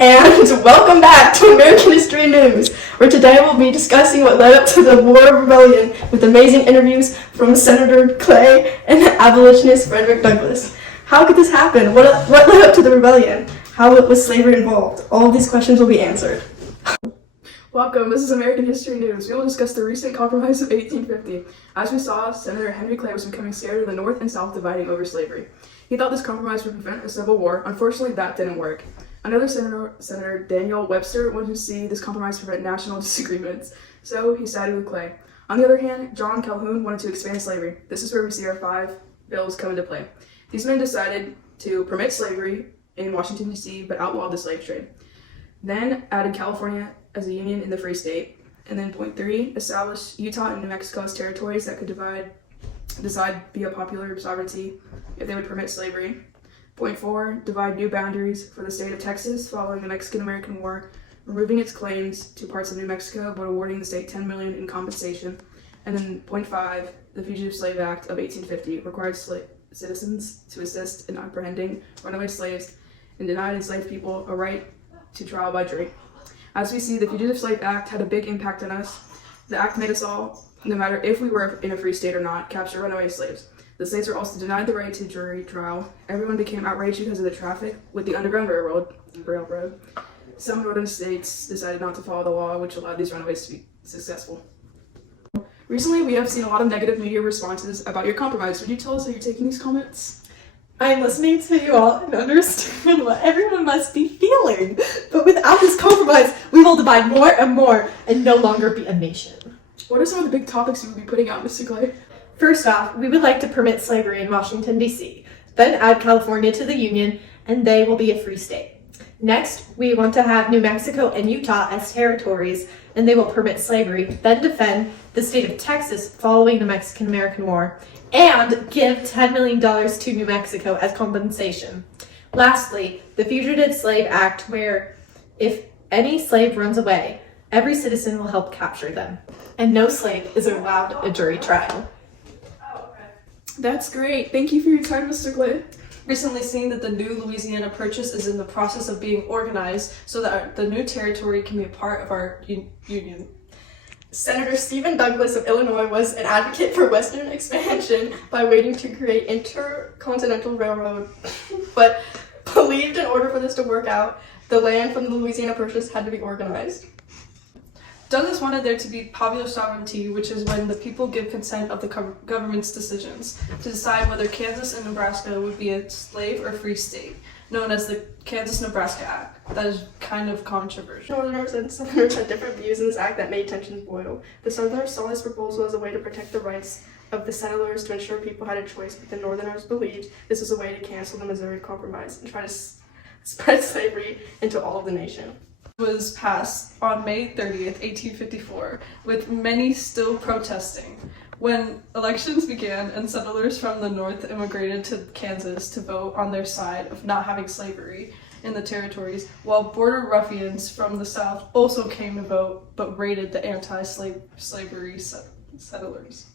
And welcome back to American History News, where today we'll be discussing what led up to the War of Rebellion with amazing interviews from Senator Clay and abolitionist Frederick Douglass. How could this happen? What led up to the rebellion? How was slavery involved? All of these questions will be answered. Welcome, this is American History News. We will discuss the recent Compromise of 1850. As we saw, Senator Henry Clay was becoming scared of the North and South dividing over slavery. He thought this compromise would prevent a civil war. Unfortunately, that didn't work. Another Senator Daniel Webster wanted to see this compromise prevent national disagreements, so he sided with Clay. On the other hand, John Calhoun wanted to expand slavery. This is where we see our 5 bills come into play. These men decided to permit slavery in Washington, D.C., but outlawed the slave trade. Then added California as a union in the Free State. And then point 3, establish Utah and New Mexico as territories that could decide via popular sovereignty if they would permit slavery. Point 4, divide new boundaries for the state of Texas following the Mexican-American War, removing its claims to parts of New Mexico but awarding the state $10 million in compensation. And then point 5, the Fugitive Slave Act of 1850 required citizens to assist in apprehending runaway slaves and denied enslaved people a right to trial by jury. As we see, the Fugitive Slave Act had a big impact on us. The act made us all, no matter if we were in a free state or not, capture runaway slaves. The slaves were also denied the right to jury trial. Everyone became outraged because of the traffic with the Underground Railroad. Some northern states decided not to follow the law, which allowed these runaways to be successful. Recently, we have seen a lot of negative media responses about your compromise. Would you tell us how you're taking these comments? I'm listening to you all and understand what everyone must be feeling. But without this compromise, we will divide more and more and no longer be a nation. What are some of the big topics you would be putting out, Mr. Clay? First off, we would like to permit slavery in Washington, D.C., then add California to the Union, and they will be a free state. Next, we want to have New Mexico and Utah as territories, and they will permit slavery, then defend the state of Texas following the Mexican-American War, and give $10 million to New Mexico as compensation. Lastly, the Fugitive Slave Act, where if any slave runs away, every citizen will help capture them, and no slave is allowed a jury trial. That's great. Thank you for your time, Mr. Clay. Recently seen that the new Louisiana Purchase is in the process of being organized so that the new territory can be a part of our union. Senator Stephen Douglas of Illinois was an advocate for Western expansion by waiting to create intercontinental railroad, but believed in order for this to work out, the land from the Louisiana Purchase had to be organized. Douglas wanted there to be popular sovereignty, which is when the people give consent of the government's decisions to decide whether Kansas and Nebraska would be a slave or free state, known as the Kansas-Nebraska Act. That is kind of controversial. Northerners and Southerners had different views in this act that made tensions boil. The Southerners saw this proposal as a way to protect the rights of the settlers to ensure people had a choice, but the Northerners believed this was a way to cancel the Missouri Compromise and try to spread slavery into all of the nation. Was passed on May 30th, 1854, with many still protesting. When elections began and settlers from the north immigrated to Kansas to vote on their side of not having slavery in the territories, while border ruffians from the south also came to vote but raided the anti-slavery settlers.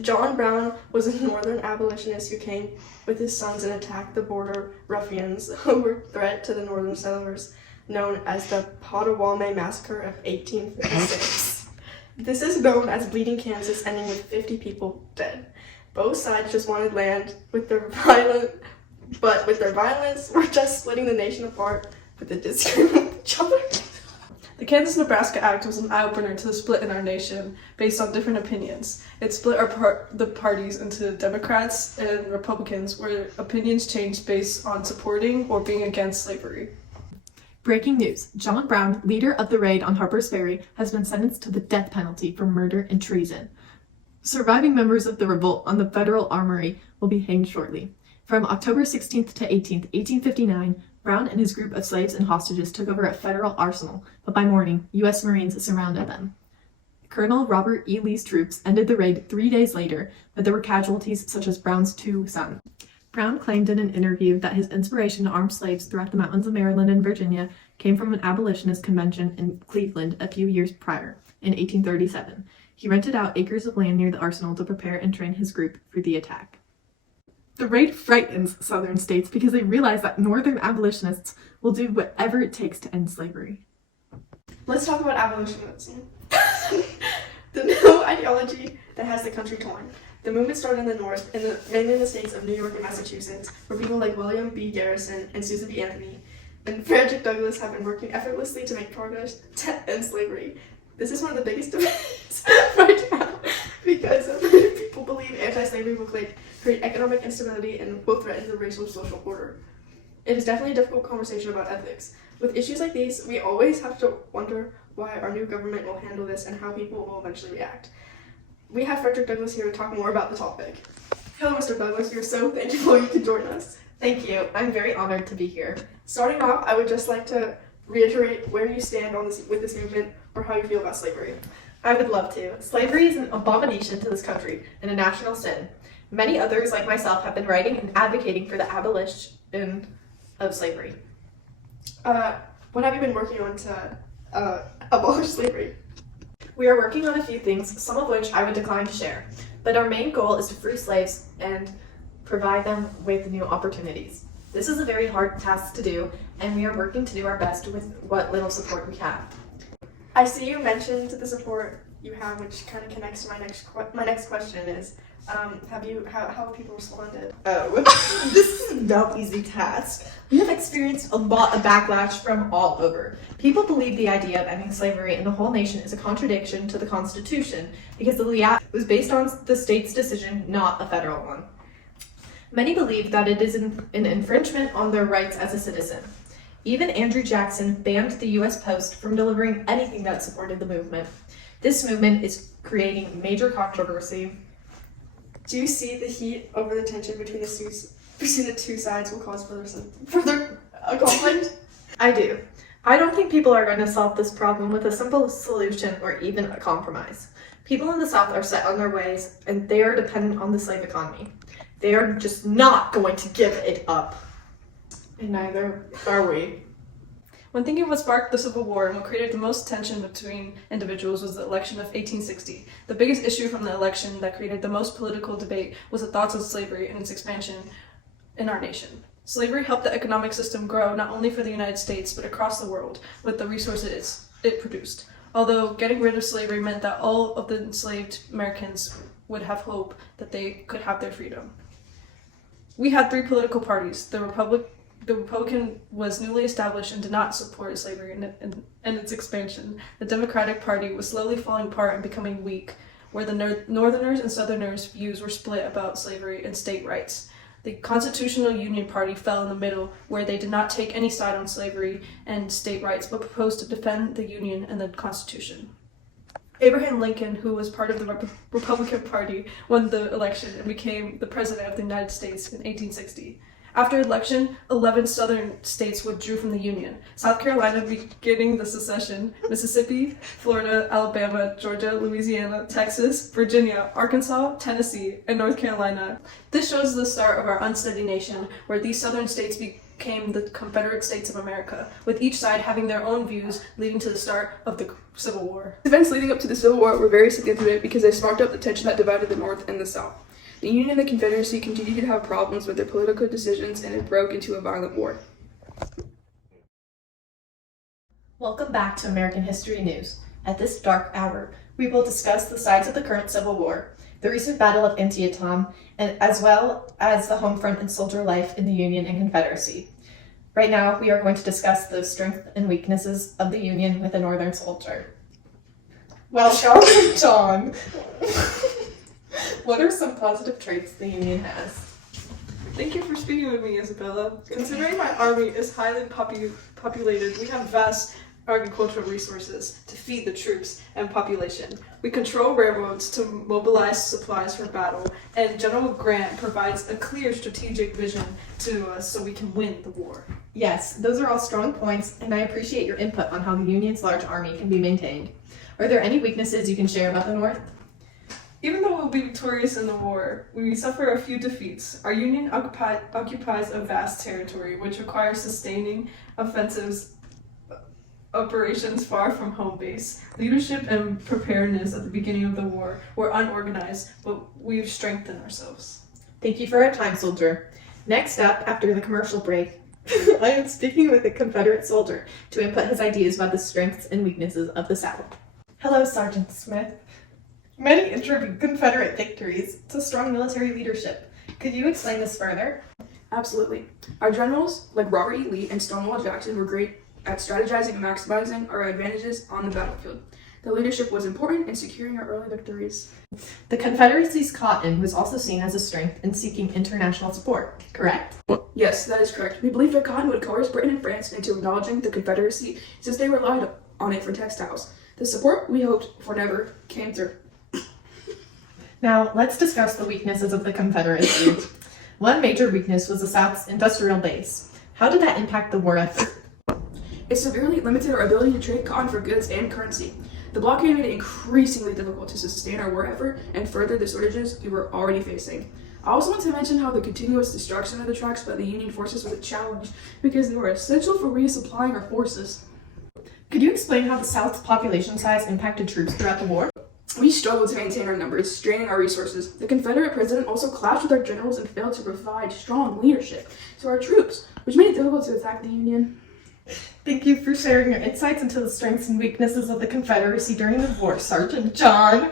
John Brown was a northern abolitionist who came with his sons and attacked the border ruffians who were a threat to the northern settlers, known as the Potawatomi Massacre of 1856. This is known as Bleeding Kansas, ending with 50 people dead. Both sides just wanted land, with their violence, were just splitting the nation apart with the disagreement with each other. The Kansas-Nebraska Act was an eye-opener to the split in our nation based on different opinions. It split the parties into Democrats and Republicans, where opinions changed based on supporting or being against slavery. Breaking news. John Brown, leader of the raid on Harper's Ferry, has been sentenced to the death penalty for murder and treason. Surviving members of the revolt on the Federal Armory will be hanged shortly. From October 16th to 18th, 1859, Brown and his group of slaves and hostages took over a federal arsenal, but by morning, U.S. Marines surrounded them. Colonel Robert E. Lee's troops ended the raid 3 days later, but there were casualties such as Brown's 2 sons. Brown claimed in an interview that his inspiration to arm slaves throughout the mountains of Maryland and Virginia came from an abolitionist convention in Cleveland a few years prior, in 1837. He rented out acres of land near the arsenal to prepare and train his group for the attack. The raid frightens Southern states because they realize that Northern abolitionists will do whatever it takes to end slavery. Let's talk about abolitionism. The new ideology that has the country torn. The movement started in the North, mainly in the states of New York and Massachusetts, where people like William B. Garrison and Susan B. Anthony and Frederick Douglass have been working effortlessly to make progress to end slavery. This is one of the biggest debates right now because people believe anti-slavery will create economic instability and will threaten the racial and social order. It is definitely a difficult conversation about ethics. With issues like these, we always have to wonder why our new government will handle this and how people will eventually react. We have Frederick Douglass here to talk more about the topic. Hello, Mr. Douglass. We are so thankful you could join us. Thank you. I'm very honored to be here. Starting off, I would just like to reiterate where you stand on this with this movement or how you feel about slavery. I would love to. Slavery is an abomination to this country and a national sin. Many others, like myself, have been writing and advocating for the abolition of slavery. What have you been working on to abolish slavery? We are working on a few things, some of which I would decline to share, but our main goal is to free slaves and provide them with new opportunities. This is a very hard task to do, and we are working to do our best with what little support we have. I see you mentioned the support you have, which kind of connects to my next question is, how have people responded? Oh, this is no easy task. We have experienced a lot of backlash from all over. People believe the idea of ending slavery in the whole nation is a contradiction to the Constitution because the Leatt was based on the state's decision, not a federal one. Many believe that it is an infringement on their rights as a citizen. Even Andrew Jackson banned the U.S. Post from delivering anything that supported the movement. This movement is creating major controversy. Do you see the heat over the tension between the two sides will cause further conflict? I do. I don't think people are going to solve this problem with a simple solution or even a compromise. People in the South are set on their ways, and they are dependent on the slave economy. They are just not going to give it up. And neither are we. When thinking of what sparked the Civil War and what created the most tension between individuals was the election of 1860. The biggest issue from the election that created the most political debate was the thoughts of slavery and its expansion in our nation. Slavery helped the economic system grow not only for the United States but across the world with the resources it produced. Although getting rid of slavery meant that all of the enslaved Americans would have hope that they could have their freedom. We had three political parties. The Republican was newly established and did not support slavery and its expansion. The Democratic Party was slowly falling apart and becoming weak, where the Northerners and Southerners' views were split about slavery and state rights. The Constitutional Union Party fell in the middle, where they did not take any side on slavery and state rights, but proposed to defend the Union and the Constitution. Abraham Lincoln, who was part of the Republican Party, won the election and became the President of the United States in 1860. After election, 11 southern states withdrew from the Union. South Carolina beginning the secession, Mississippi, Florida, Alabama, Georgia, Louisiana, Texas, Virginia, Arkansas, Tennessee, and North Carolina. This shows the start of our unsteady nation, where these southern states became the Confederate States of America, with each side having their own views, leading to the start of the Civil War. Events leading up to the Civil War were very significant because they sparked up the tension that divided the North and the South. The Union and the Confederacy continued to have problems with their political decisions, and it broke into a violent war. Welcome back to American History News. At this dark hour, we will discuss the sides of the current Civil War, the recent Battle of Antietam, and as well as the home front and soldier life in the Union and Confederacy. Right now, we are going to discuss the strengths and weaknesses of the Union with a Northern soldier. Welcome, John. What are some positive traits the Union has? Thank you for speaking with me, Isabella. Considering my army is highly populated, we have vast agricultural resources to feed the troops and population. We control railroads to mobilize supplies for battle, and General Grant provides a clear strategic vision to us so we can win the war. Yes, those are all strong points, and I appreciate your input on how the Union's large army can be maintained. Are there any weaknesses you can share about the North? Even though we'll be victorious in the war, we suffer a few defeats. Our Union occupies a vast territory, which requires sustaining offensives operations far from home base. Leadership and preparedness at the beginning of the war were unorganized, but we've strengthened ourselves. Thank you for your time, soldier. Next up, after the commercial break, I am speaking with a Confederate soldier to input his ideas about the strengths and weaknesses of the South. Hello, Sergeant Smith. Many attribute Confederate victories to strong military leadership. Could you explain this further? Absolutely. Our generals, like Robert E. Lee and Stonewall Jackson, were great at strategizing and maximizing our advantages on the battlefield. Their leadership was important in securing our early victories. The Confederacy's cotton was also seen as a strength in seeking international support, correct? Yes, that is correct. We believed our cotton would coerce Britain and France into acknowledging the Confederacy since they relied on it for textiles. The support we hoped for never came through. Now, let's discuss the weaknesses of the Confederacy. One major weakness was the South's industrial base. How did that impact the war effort? It severely limited our ability to trade cotton for goods and currency. The blockade made it increasingly difficult to sustain our war effort and further the shortages we were already facing. I also want to mention how the continuous destruction of the tracks by the Union forces was a challenge because they were essential for resupplying our forces. Could you explain how the South's population size impacted troops throughout the war? We struggled to maintain our numbers, straining our resources. The Confederate president also clashed with our generals and failed to provide strong leadership to our troops, which made it difficult to attack the Union. Thank you for sharing your insights into the strengths and weaknesses of the Confederacy during the war, Sergeant John.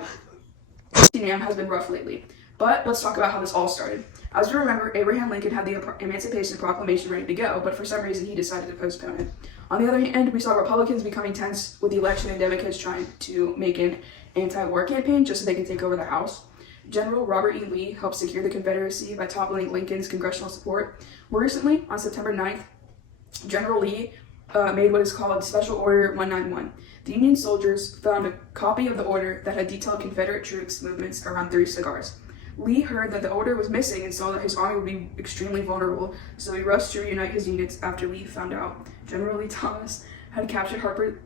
Vietnam has been rough lately, but let's talk about how this all started. As we remember, Abraham Lincoln had the Emancipation Proclamation ready to go, but for some reason he decided to postpone it. On the other hand, we saw Republicans becoming tense with the election and Democrats trying to make an anti-war campaign just so they could take over the House. General Robert E. Lee helped secure the Confederacy by toppling Lincoln's congressional support. More recently, on September 9th, General Lee made what is called Special Order 191. The Union soldiers found a copy of the order that had detailed Confederate troops' movements around 3 cigars. Lee heard that the order was missing and saw that his army would be extremely vulnerable, so he rushed to reunite his units after Lee found out General Lee Thomas had captured Harper's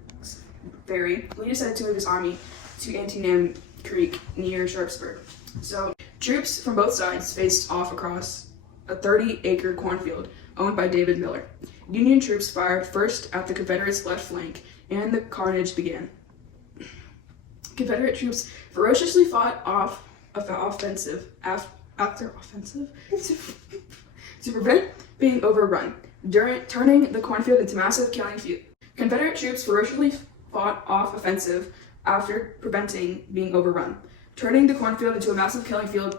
Ferry. Lee decided to move his army to Antietam Creek near Sharpsburg. So, troops from both sides faced off across a 30-acre cornfield owned by David Miller. Union troops fired first at the Confederates' left flank, and the carnage began. Confederate troops ferociously fought off offensive to prevent being overrun, turning the cornfield into massive killing field. Confederate troops ferociously fought off offensive after preventing being overrun, turning the cornfield into a massive killing field.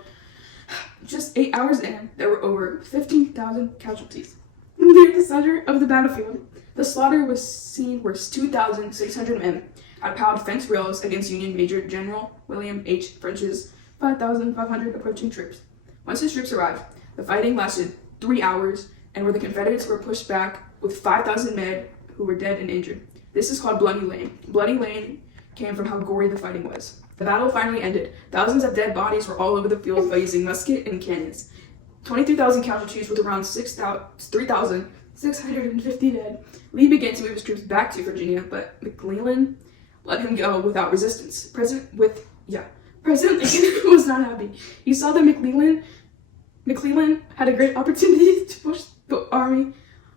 Just 8 hours in, there were over 15,000 casualties. Near the center of the battlefield, the slaughter was seen where 2,600 men had piled fence rails against Union Major General William H. French's 5,500 approaching troops. Once his troops arrived, the fighting lasted 3 hours, and where the Confederates were pushed back with 5,000 men who were dead and injured. This is called Bloody Lane. Bloody Lane came from how gory the fighting was. The battle finally ended. Thousands of dead bodies were all over the field by using musket and cannons. 23,000 casualties with around 3,650 dead. Lee began to move his troops back to Virginia, but McClellan let him go without resistance. President Lincoln was not happy. He saw that McClellan had a great opportunity to push the army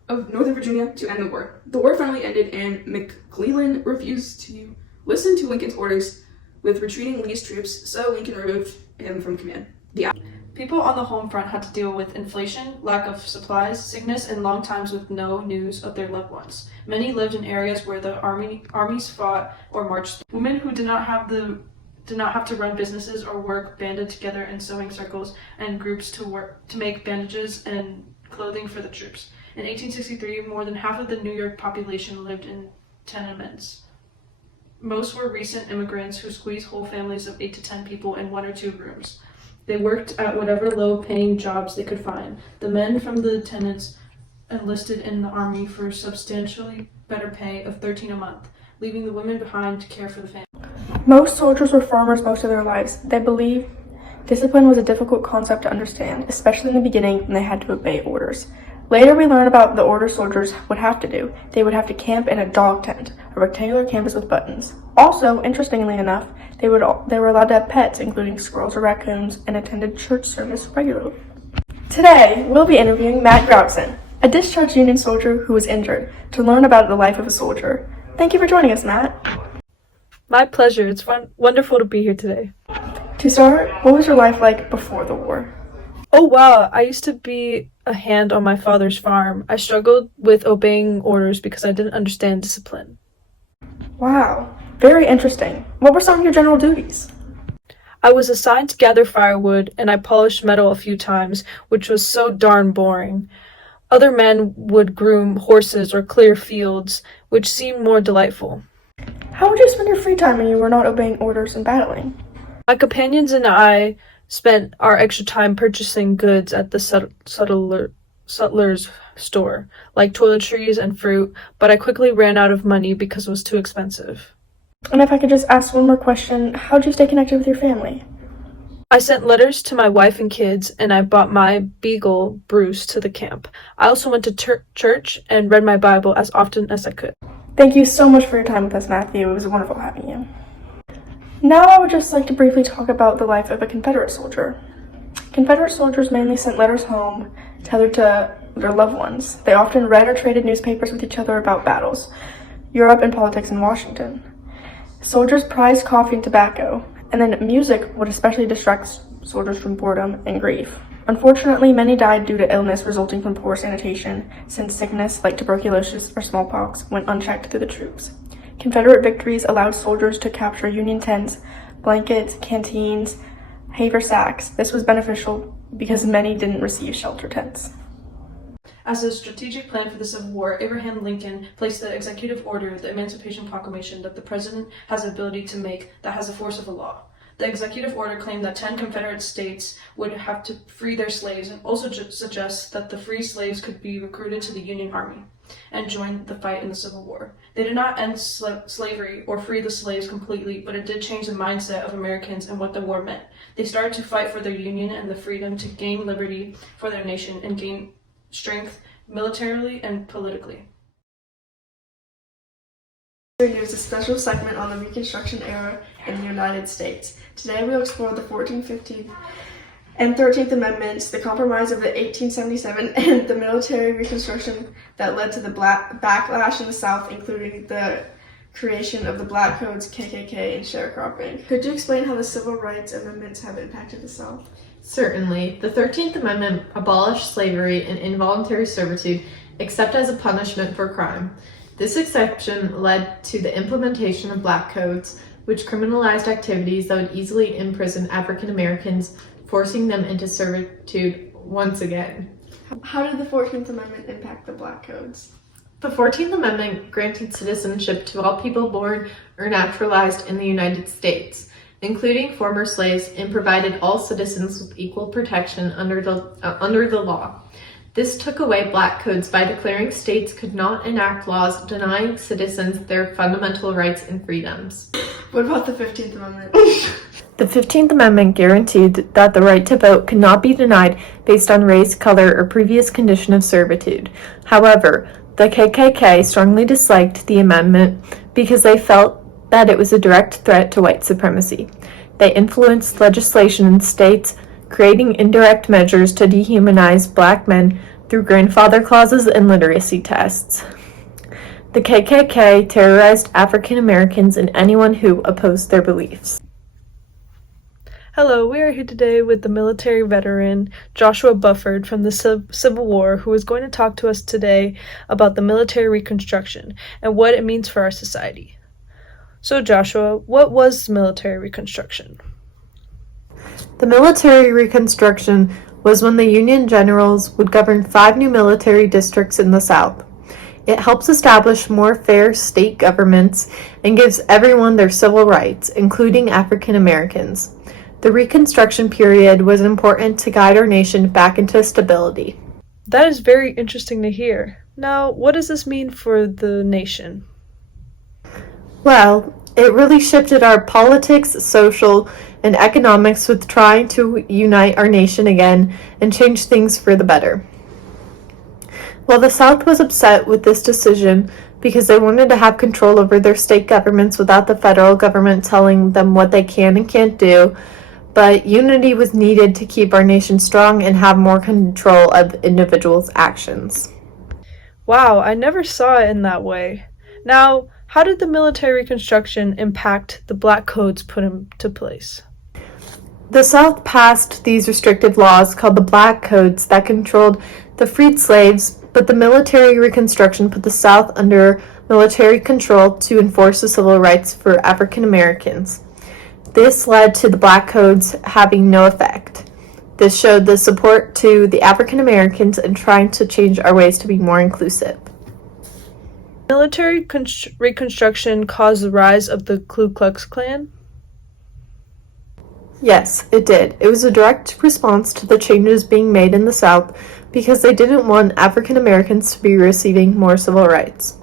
of Northern Virginia to end the war. The war finally ended, and McClellan refused to listen to Lincoln's orders with retreating Lee's troops, so Lincoln removed him from command. People on the home front had to deal with inflation, lack of supplies, sickness, and long times with no news of their loved ones. Many lived in areas where the armies fought or marched. Women who did not have to run businesses or work banded together in sewing circles and groups to make bandages and clothing for the troops. In 1863, more than half of the New York population lived in tenements. Most were recent immigrants who squeezed whole families of 8 to 10 people in 1 or 2 rooms. They worked at whatever low-paying jobs they could find. The men from the tenants enlisted in the army for substantially better pay of $13 a month, leaving the women behind to care for the family. Most soldiers were farmers most of their lives. They believed discipline was a difficult concept to understand, especially in the beginning when they had to obey orders. Later we learn about the order soldiers would have to do. They would have to camp in a dog tent, a rectangular canvas with buttons. Also, interestingly enough, they were allowed to have pets, including squirrels or raccoons, and attended church service regularly. Today, we'll be interviewing Matt Groutson, a discharged Union soldier who was injured, to learn about the life of a soldier. Thank you for joining us, Matt. My pleasure. It's wonderful to be here today. To start, what was your life like before the war? Oh wow, I used to be a hand on my father's farm. I struggled with obeying orders because I didn't understand discipline. Wow, very interesting. What were some of your general duties? I was assigned to gather firewood and I polished metal a few times, which was so darn boring. Other men would groom horses or clear fields, which seemed more delightful. How would you spend your free time when you were not obeying orders and battling? My companions and I spent our extra time purchasing goods at the sutler's store, like toiletries and fruit, but I quickly ran out of money because it was too expensive. And if I could just ask one more question, how did you stay connected with your family? I sent letters to my wife and kids, and I brought my beagle, Bruce, to the camp. I also went to church and read my Bible as often as I could. Thank you so much for your time with us, Matthew. It was wonderful having you. Now I would just like to briefly talk about the life of a Confederate soldier. Confederate soldiers mainly sent letters home tethered to their loved ones. They often read or traded newspapers with each other about battles, Europe, and politics in Washington. Soldiers prized coffee and tobacco, and then music would especially distract soldiers from boredom and grief. Unfortunately, many died due to illness resulting from poor sanitation, since sickness like tuberculosis or smallpox went unchecked through the troops. Confederate victories allowed soldiers to capture Union tents, blankets, canteens, haversacks. This was beneficial because many didn't receive shelter tents. As a strategic plan for the Civil War, Abraham Lincoln placed the executive order, the Emancipation Proclamation, that the president has the ability to make that has the force of a law. The executive order claimed that 10 Confederate states would have to free their slaves and also suggests that the free slaves could be recruited to the Union Army and join the fight in the Civil War. They did not end slavery or free the slaves completely, but it did change the mindset of Americans and what the war meant. They started to fight for their union and the freedom to gain liberty for their nation and gain strength militarily and politically. Is a special segment on the Reconstruction era in the United States. Today we'll explore the 14th, 15th, and 13th Amendments, the Compromise of the 1877, and the military reconstruction that led to the backlash in the South, including the creation of the Black Codes, KKK, and sharecropping. Could you explain how the Civil Rights Amendments have impacted the South? Certainly. The 13th Amendment abolished slavery and involuntary servitude except as a punishment for crime. This exception led to the implementation of Black Codes, which criminalized activities that would easily imprison African Americans, forcing them into servitude once again. How did the 14th Amendment impact the Black Codes? The 14th Amendment granted citizenship to all people born or naturalized in the United States, including former slaves, and provided all citizens with equal protection under the law. This took away Black Codes by declaring states could not enact laws denying citizens their fundamental rights and freedoms. What about the 15th Amendment? The 15th Amendment guaranteed that the right to vote could not be denied based on race, color, or previous condition of servitude. However, the KKK strongly disliked the amendment because they felt that it was a direct threat to white supremacy. They influenced legislation in states, creating indirect measures to dehumanize Black men through grandfather clauses and literacy tests. The KKK terrorized African Americans and anyone who opposed their beliefs. Hello, we are here today with the military veteran Joshua Bufford from the Civil War, who is going to talk to us today about the military reconstruction and what it means for our society. So Joshua, what was military reconstruction? The military reconstruction was when the Union generals would govern 5 new military districts in the South. It helps establish more fair state governments and gives everyone their civil rights, including African Americans. The Reconstruction period was important to guide our nation back into stability. That is very interesting to hear. Now, what does this mean for the nation? Well, it really shifted our politics, social, and economics with trying to unite our nation again and change things for the better. While the South was upset with this decision because they wanted to have control over their state governments without the federal government telling them what they can and can't do, but unity was needed to keep our nation strong and have more control of individuals' actions. Wow, I never saw it in that way. Now, how did the military reconstruction impact the Black Codes put into place? The South passed these restrictive laws called the Black Codes that controlled the freed slaves, but the military Reconstruction put the South under military control to enforce the civil rights for African Americans. This led to the Black Codes having no effect. This showed the support to the African Americans in trying to change our ways to be more inclusive. Military Reconstruction caused the rise of the Ku Klux Klan. Yes, it did. It was a direct response to the changes being made in the South because they didn't want African Americans to be receiving more civil rights.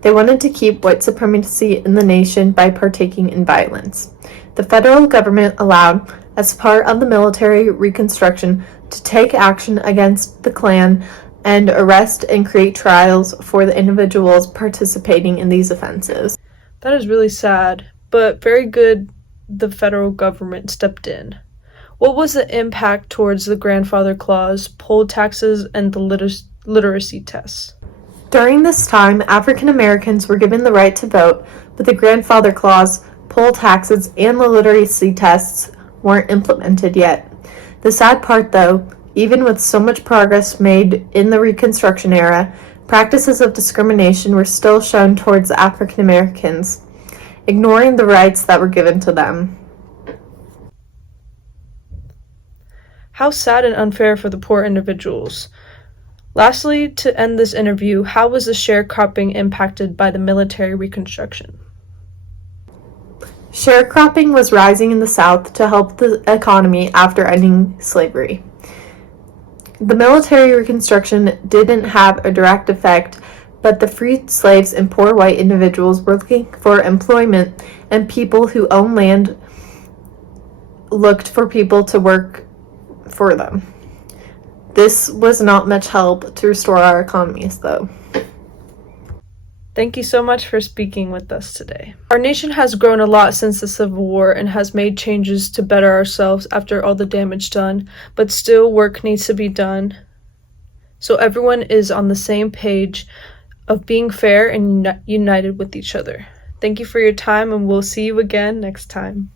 They wanted to keep white supremacy in the nation by partaking in violence. The federal government allowed, as part of the military Reconstruction, to take action against the Klan and arrest and create trials for the individuals participating in these offenses. That is really sad, but very good the federal government stepped in. What was the impact towards the grandfather clause, poll taxes, and the literacy tests? During this time, African Americans were given the right to vote, but the grandfather clause, poll taxes, and the literacy tests weren't implemented yet. The sad part, though, even with so much progress made in the Reconstruction era, practices of discrimination were still shown towards African Americans, ignoring the rights that were given to them. How sad and unfair for the poor individuals. Lastly, to end this interview, how was the sharecropping impacted by the military Reconstruction? Sharecropping was rising in the South to help the economy after ending slavery. The military Reconstruction didn't have a direct effect, but the freed slaves and poor white individuals were looking for employment, and people who owned land looked for people to work for them. This was not much help to restore our economies, though. Thank you so much for speaking with us today. Our nation has grown a lot since the Civil War and has made changes to better ourselves after all the damage done, but still work needs to be done so everyone is on the same page of being fair and united with each other. Thank you for your time, and we'll see you again next time.